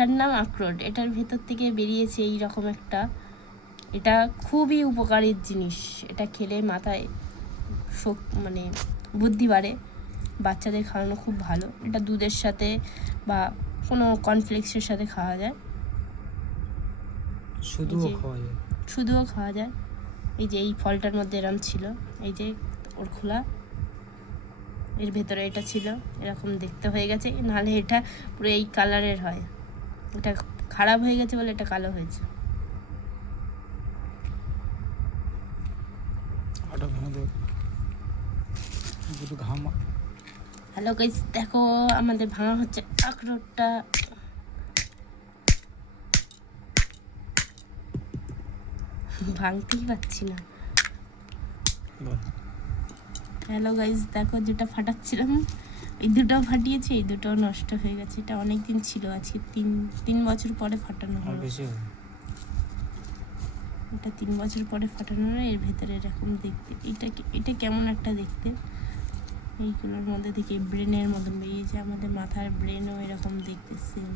এটার নাম আখরোট। এটার ভেতর থেকে বেরিয়েছে এই রকম একটা, এটা খুবই উপকারী জিনিস। এটা খেলে মাথায় মানে বুদ্ধি বাড়ে, বাচ্চাদের খাওয়ানো খুব ভালো। এটা দুধের সাথে বা কোনো কর্নফ্লেক্সের সাথে খাওয়া যায়, শুধুও খাওয়া যায়। এই যে এই ফলটার মধ্যে এরম ছিল, এই যে ওর খোলা, এর ভেতরে এটা ছিল, এরকম দেখতে হয়ে গেছে, নাহলে এটা পুরো এই কালারের হয়। এটা খারাপ হয়ে গেছে বলে এটা কালো হয়েছে। হ্যালো গাইস, দেখো আমাদের ভাঙা হচ্ছে আখরোটটা। ভাঙতেই পারছি না। হ্যালো গাইস, দেখো যেটা ফাটাচ্ছিলাম, এই দুটোও ফাটিয়েছি, এই দুটোও নষ্ট হয়ে গেছে। এটা অনেক দিন ছিল, আজকে তিন বছর পরে ফাটানো হলো। এটা 3 বছর পরে ফাটানো হলো। এর ভেতরে এরকম দেখতে, এটা কেমন একটা দেখতে। এইগুলোর মধ্যে থেকে ব্রেনের মতন বেরিয়েছে, আমাদের মাথার ব্রেনও এরকম দেখতে সেম।